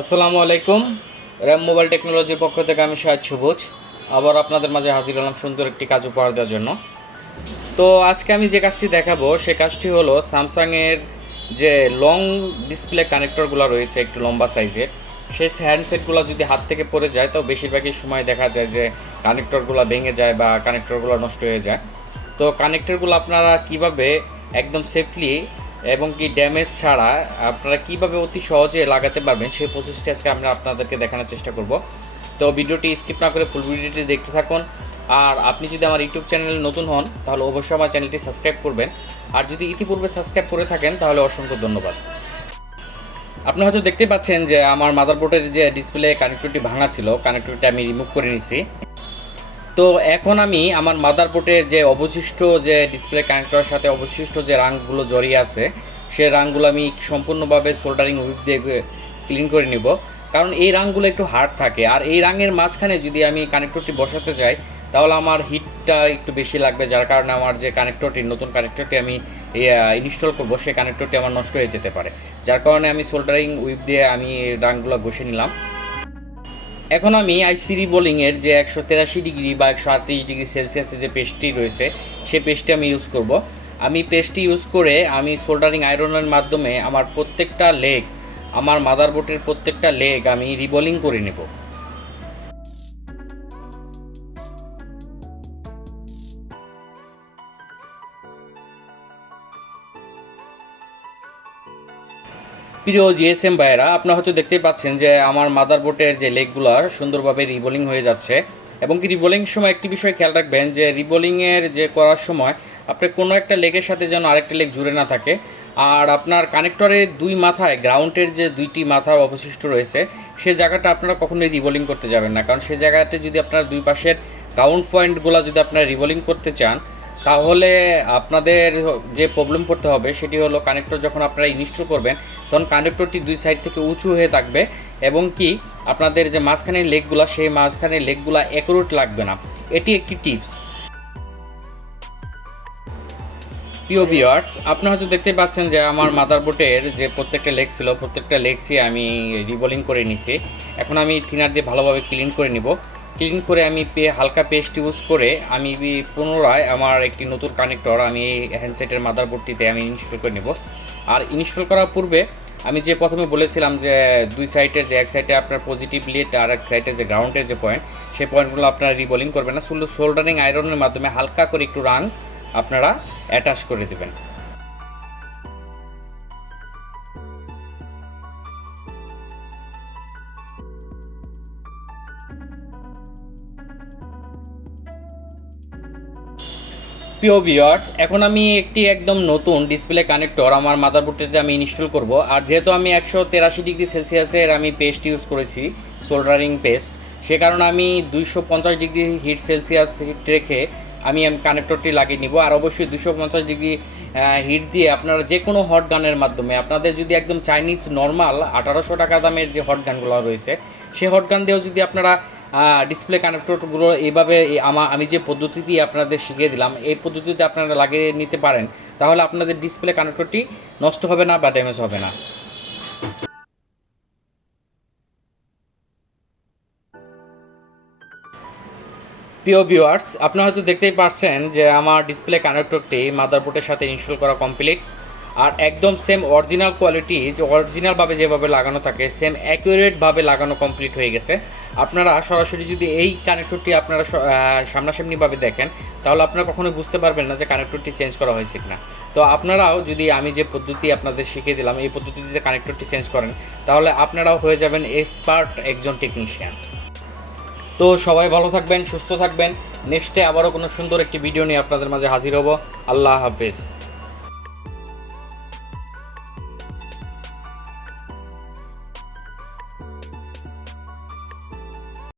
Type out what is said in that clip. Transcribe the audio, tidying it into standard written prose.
আসসালামু আলাইকুম। RAM mobile টেকনোলজির পক্ষ থেকে আমি শাহেদ সবুজ আবার আপনাদের মাঝে হাজির হলাম সুন্দর একটি কাজ উপহার দেওয়ার জন্য। তো আজকে আমি যে কাজটি দেখাবো সে কাজটি হলো স্যামসাংয়ের যে লং ডিসপ্লে কানেক্টরগুলো রয়েছে একটু লম্বা সাইজের, সেই হ্যান্ডসেটগুলো যদি হাত থেকে পড়ে যায় তো বেশিরভাগই সময় দেখা যায় যে কানেক্টরগুলো ভেঙে যায় বা কানেক্টরগুলো নষ্ট হয়ে যায়। তো কানেক্টরগুলো আপনারা কিভাবে একদম সেফলি এবং কি ড্যামেজ ছাড়া আপনারা কিভাবে অতি সহজে লাগাতে পারবেন সেই প্রসেসটি আজকে আমরা আপনাদেরকে দেখানোর চেষ্টা করব। তো ভিডিওটি স্কিপ না করে ফুল ভিডিওটি দেখতে থাকুন। আর আপনি যদি আমার ইউটিউব চ্যানেলে নতুন হন তাহলে অবশ্যই আমার চ্যানেলটি সাবস্ক্রাইব করবেন, আর যদি ইতিপূর্বে সাবস্ক্রাইব করে থাকেন তাহলে অসংখ্য ধন্যবাদ। আপনি হয়তো দেখতে পাচ্ছেন যে আমার মাদারবোর্ডের যে ডিসপ্লে কানেক্টরটি ভাঙা ছিল, কানেক্টরটি আমি রিমুভ করে নিছি। তো এখন আমি আমার মাদারবোর্ডের যে অবশিষ্ট যে ডিসপ্লে কানেক্টরের সাথে অবশিষ্ট যে রাংগুলো জড়িয়ে আছে সেই রাংগুলো আমি সম্পূর্ণভাবে সোল্ডারিং হুইপ দিয়ে ক্লিন করে নিব, কারণ এই রাংগুলো একটু হার্ড থাকে। আর এই রাঙের মাঝখানে যদি আমি কানেক্টরটি বসাতে যাই তাহলে আমার হিটটা একটু বেশি লাগবে, যার কারণে আমার যে কানেক্টরটি নতুন কানেক্টরটি আমি ইনস্টল করব সেই কানেক্টরটি আমার নষ্ট হয়ে যেতে পারে। যার কারণে আমি সোল্ডারিং হুইপ দিয়ে আমি রাংগুলো ঘষে নিলাম। এখন আমি আইসি রিবোলিংয়ের যে 183 ডিগ্রি বা 138 ডিগ্রি সেলসিয়াসের যে পেস্টটি রয়েছে সেই পেস্টটি আমি ইউজ করব। আমি পেস্টটি ইউজ করে আমি সোল্ডারিং আয়রনের মাধ্যমে আমার প্রত্যেকটা লেগ, আমার মাদারবোর্ডের প্রত্যেকটা লেগ আমি রিবোলিং করে নেব। প্রিয় জিএসএম ভাইয়েরা, আপনারা হয়তো দেখতেই পাচ্ছেন যে আমার মাদারবোর্ডের যে লেগগুলো সুন্দরভাবে রিবোলিং হয়ে যাচ্ছে। এবং কি রিবোলিং সময় একটি বিষয় খেয়াল রাখবেন যে রিবোলিংয়ের যে করার সময় আপনি কোনো একটা লেগের সাথে যেন আরেকটা লেগ জুড়ে না থাকে। আর আপনার কানেক্টরের দুই মাথায় গ্রাউন্ডের যে দুইটি মাথা অবশিষ্ট রয়েছে সেই জায়গাটা আপনারা কখনোই রিবোলিং করতে যাবেন না, কারণ সেই জায়গাতে যদি আপনার দুই পাশের গ্রাউন্ড পয়েন্টগুলো যদি আপনারা রিবোলিং করতে চান তাহলে আপনাদের যে প্রবলেম পড়তে হবে সেটি হলো কানেক্টর যখন আপনারা ইনস্টল করবেন তখন কানেক্টরটি দুই সাইড থেকে উঁচু হয়ে থাকবে এবং কি আপনাদের যে মাঝখানের লেগগুলো সেই মাঝখানের লেগগুলো অ্যাকুরেট লাগবে না। এটি একটি টিপস। প্রিয় ভিউয়ার্স, আপনারা হয়তো দেখতে পাচ্ছেন যে আমার মাদারবোর্ডের যে প্রত্যেকটা লেগ ছিল প্রত্যেকটা লেগসই আমি রিবোলিং করে নিছি। এখন আমি থিনার দিয়ে ভালোভাবে ক্লিন করে নিব। ক্লিন করে আমি হালকা পেস্ট ইউজ করে আমি পুনরায় আমার একটি নতুন কানেক্টর আমি হ্যান্ডসেটের মাদারবোর্ডটিতে আমি ইনস্টল করে নেব। আর ইনস্টল করার পূর্বে আমি যে প্রথমে বলেছিলাম যে দুই সাইডের যে এক সাইডে আপনার পজিটিভ লিড আর এক সাইডে যে গ্রাউন্ডের যে পয়েন্ট সেই পয়েন্টগুলো আপনারা রিবোলিং করবেন না, শুধু সোল্ডারিং আয়রনের মাধ্যমে হালকা করে একটু রাং আপনারা অ্যাটাচ করে দেবেন। প্রিয় ভিউয়ার্স, এখন আমি একটি একদম নতুন ডিসপ্লে কানেক্টর আমার মাদারবোর্ডটিতে আমি ইনস্টল করব। আর যেহেতু আমি 183 ডিগ্রি সেলসিয়াসের আমি পেস্ট ইউজ করেছি সোল্ডারিং পেস্ট, সে কারণে আমি 250 ডিগ্রি হিট সেলসিয়াস হিট রেখে আমি কানেক্টরটি লাগিয়ে নিব। আর অবশ্যই 250 ডিগ্রি হিট দিয়ে আপনারা যে কোনো হট গানের মাধ্যমে আপনাদের যদি একদম চাইনিজ নর্মাল 1800 টাকা দামের যে হট গানগুলো রয়েছে সেই হট গান দিয়েও যদি আপনারা ডিসপ্লে কানেক্টরগুলো এইভাবে আমি যে পদ্ধতিটি আপনাদের শিখিয়ে দিলাম এই পদ্ধতিতে আপনারা লাগিয়ে নিতে পারেন, তাহলে আপনাদের ডিসপ্লে কানেক্টরটি নষ্ট হবে না বা ড্যামেজ হবে না। প্রিয় ভিউয়ার্স, আপনারা হয়তো দেখতেই পাচ্ছেন যে আমার ডিসপ্লে কানেক্টরটি মাদারবোর্ডের সাথে ইনস্টল করা কমপ্লিট। আর একদম সেম অরিজিনাল কোয়ালিটি যে অরিজিনালভাবে যেভাবে লাগানো থাকে সেম অ্যাকুরেটভাবে লাগানো কমপ্লিট হয়ে গেছে। আপনারা সরাসরি যদি এই কানেক্টরটি আপনারা সামনাসামনিভাবে দেখেন তাহলে আপনারা কখনোই বুঝতে পারবেন না যে কানেক্টরটি চেঞ্জ করা হয়েছে কিনা। তো আপনারাও যদি আমি যে পদ্ধতি আপনাদের শিখিয়ে দিলাম এই পদ্ধতিতে কানেক্টরটি চেঞ্জ করেন তাহলে আপনারাও হয়ে যাবেন এক্সপার্ট একজন টেকনিশিয়ান। তো সবাই ভালো থাকবেন, সুস্থ থাকবেন। নেক্সটে আবারও কোনো সুন্দর একটি ভিডিও নিয়ে আপনাদের মাঝে হাজির হব। আল্লাহ হাফেজ।